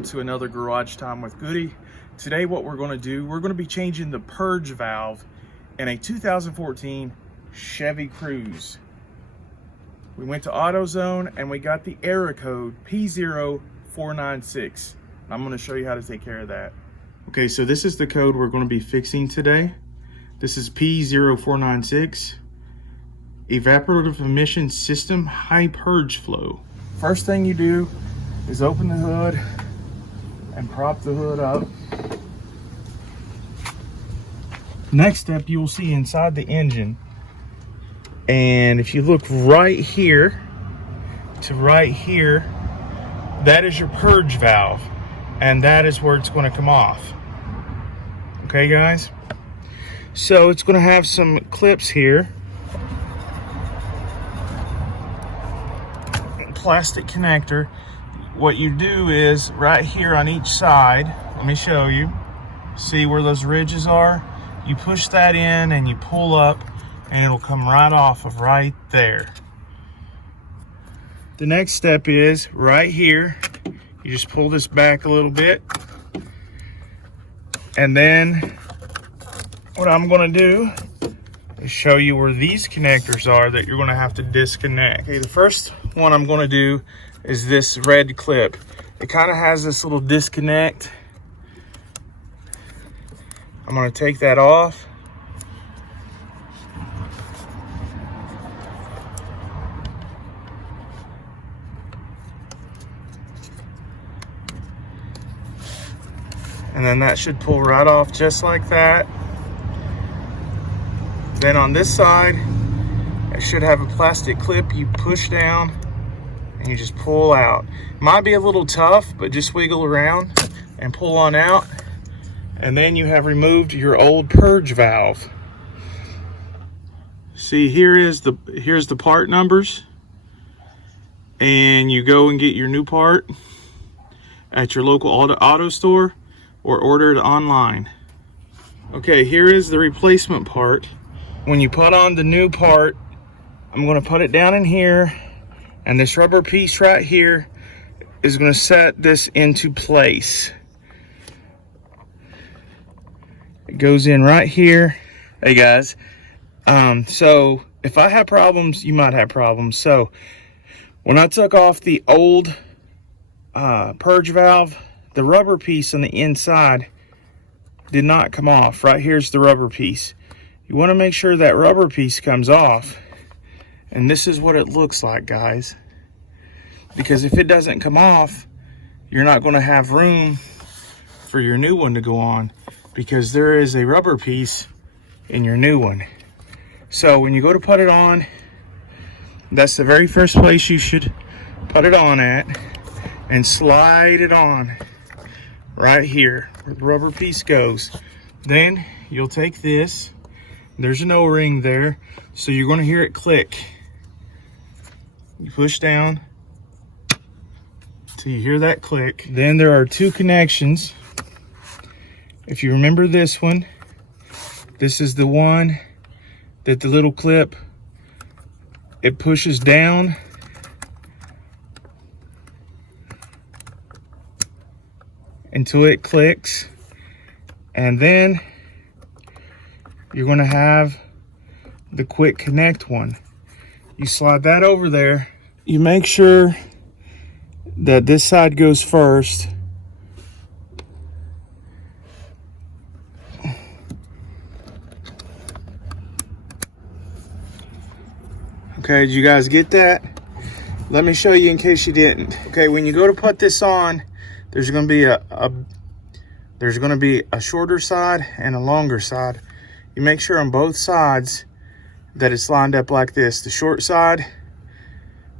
welcome to another Garage Time with Goody. Today what we're going to do, we're going to be changing the purge valve in a 2014 Chevy Cruze. We went to AutoZone and we got the error code P0496. I'm going to show you how to take care of that. Okay, so this is the code we're going to be fixing today. This is P0496, evaporative emission system high purge flow. First thing you do is open the hood and prop the hood up. Next step, you will see inside the engine, and if you look right here to right here, that is your purge valve, and that is where it's going to come off. Okay guys, so it's going to have some clips here, plastic connector. What you do is right here on each side, let me show you, see where those ridges are? You push that in and you pull up and it'll come right off of right there. The next step is right here, you just pull this back a little bit, and then what I'm going to do is show you where these connectors are that you're going to have to disconnect. Okay, the first one I'm going to do is this red clip. It kind of has this little disconnect. I'm going to take that off. And then that should pull right off just like that. Then on this side, it should have a plastic clip you push down and you just pull out. Might be a little tough, but just wiggle around and pull on out. And then you have removed your old purge valve. See, here's the part numbers. And you go and get your new part at your local auto store or order it online. Okay, here is the replacement part. When you put on the new part, I'm going to put it down in here, and this rubber piece right here is going to set this into place. It goes in right here. Hey guys, so if I have problems, you might have problems. So when I took off the old purge valve, the rubber piece on the inside did not come off. Right here's the rubber piece. You want to make sure that rubber piece comes off, and this is what it looks like, guys, because if it doesn't come off, you're not going to have room for your new one to go on, because there is a rubber piece in your new one. So when you go to put it on, that's the very first place you should put it on at, and slide it on right here where the rubber piece goes. Then you'll take this, there's an O-ring there, so you're going to hear it click. You push down till you hear that click. Then there are two connections. If you remember this one, this is the one that the little clip, it pushes down until it clicks, and then you're going to have the quick connect one. You slide that over there. You make sure that this side goes first. Okay, did you guys get that? Let me show you in case you didn't. Okay, when you go to put this on, there's going to be a shorter side and a longer side. You make sure on both sides that it's lined up like this. The short side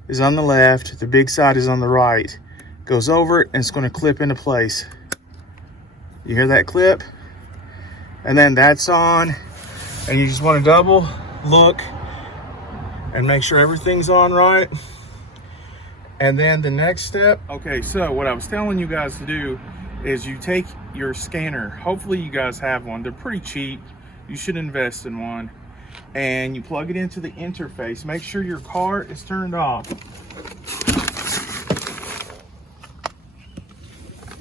is on the left, the big side is on the right. Goes over it and it's going to clip into place. You hear that clip? And then that's on, and you just want to double look and make sure everything's on right. And then the next step, okay, so what I was telling you guys to do is you take your scanner. Hopefully you guys have one. They're pretty cheap. You should invest in one. And you plug it into the interface. Make sure your car is turned off.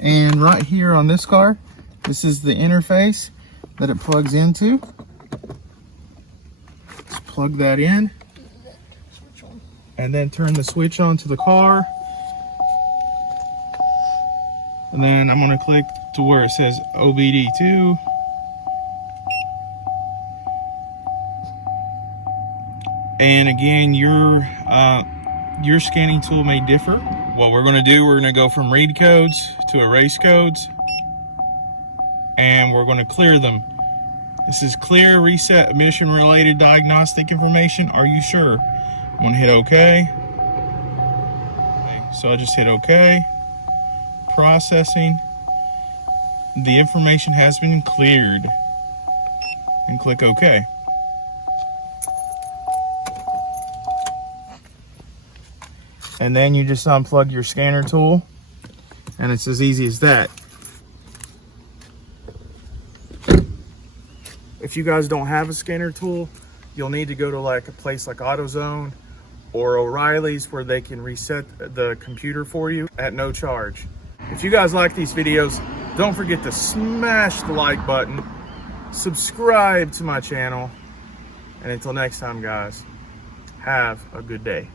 And right here on this car, this is the interface that it plugs into. Let's plug that in. And then turn the switch on to the car. And then I'm going to click to where it says OBD2. And again, your scanning tool may differ. What we're going to do, we're going to go from read codes to erase codes. And we're going to clear them. This is clear, reset, emission related diagnostic information. Are you sure? I'm going to hit OK. So I just hit OK. Processing. The information has been cleared. And click OK. And then you just unplug your scanner tool, and it's as easy as that. If you guys don't have a scanner tool, you'll need to go to like a place like AutoZone or O'Reilly's where they can reset the computer for you at no charge. If you guys like these videos, don't forget to smash the like button, subscribe to my channel, and until next time guys, have a good day.